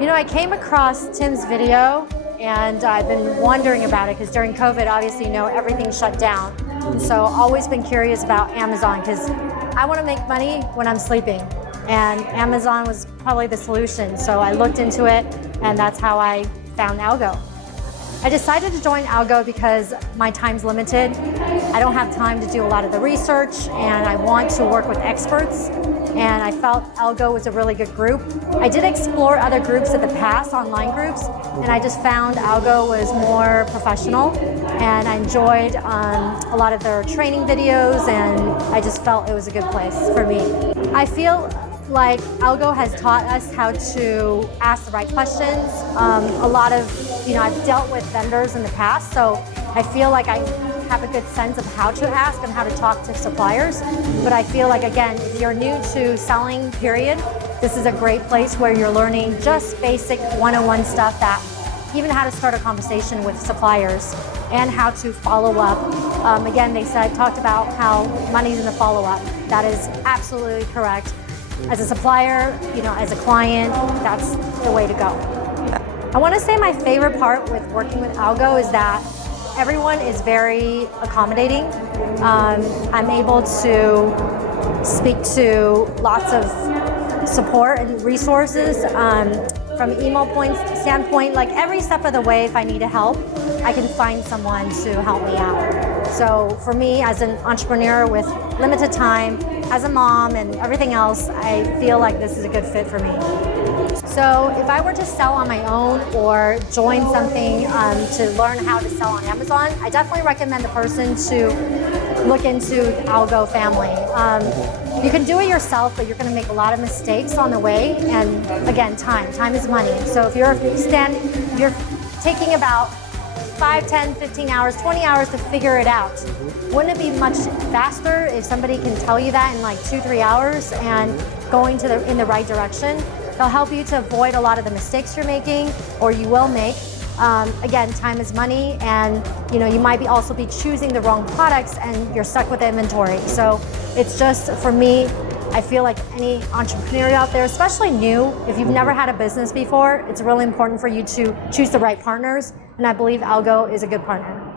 You know, I came across Tim's video and I've been wondering about it because during COVID, obviously, you know, everything shut down. And so always been curious about Amazon because I want to make money when I'm sleeping. And Amazon was probably the solution. So I looked into it and that's how I found ALGO. I decided to join ALGO because my time's limited. I don't have time to do a lot of the research and I want to work with experts. And I felt ALGO was a really good group. I did explore other groups in the past, online groups, and I just found ALGO was more professional. And I enjoyed a lot of their training videos, and I just felt it was a good place for me. I feel like ALGO has taught us how to ask the right questions. A lot of, I've dealt with vendors in the past, so I feel like I have a good sense of how to ask and how to talk to suppliers. But I feel like, again, if you're new to selling, period, this is a great place where you're learning just basic one-on-one stuff, that even how to start a conversation with suppliers and how to follow up. Again, talked about how money's in the follow-up. That is absolutely correct. As a supplier, as a client, that's the way to go. I want to say my favorite part with working with ALGO is that everyone is very accommodating. I'm able to speak to lots of support and resources from email standpoint. Like every step of the way, if I need help, I can find someone to help me out. So for me, as an entrepreneur with limited time, as a mom and everything else, I feel like this is a good fit for me. So if I were to sell on my own or join something to learn how to sell on Amazon, I definitely recommend the person to look into the ALGO family. You can do it yourself, but you're going to make a lot of mistakes on the way. And again, time is money. So if you're taking about 5, 10, 15 hours, 20 hours to figure it out. Wouldn't it be much faster if somebody can tell you that in like 2-3 hours and going in the right direction? They'll help you to avoid a lot of the mistakes you're making or you will make. Again, time is money, and you might also be choosing the wrong products and you're stuck with the inventory. So it's just, for me, I feel like any entrepreneur out there, especially new, if you've never had a business before, it's really important for you to choose the right partners, and I believe ALGO is a good partner.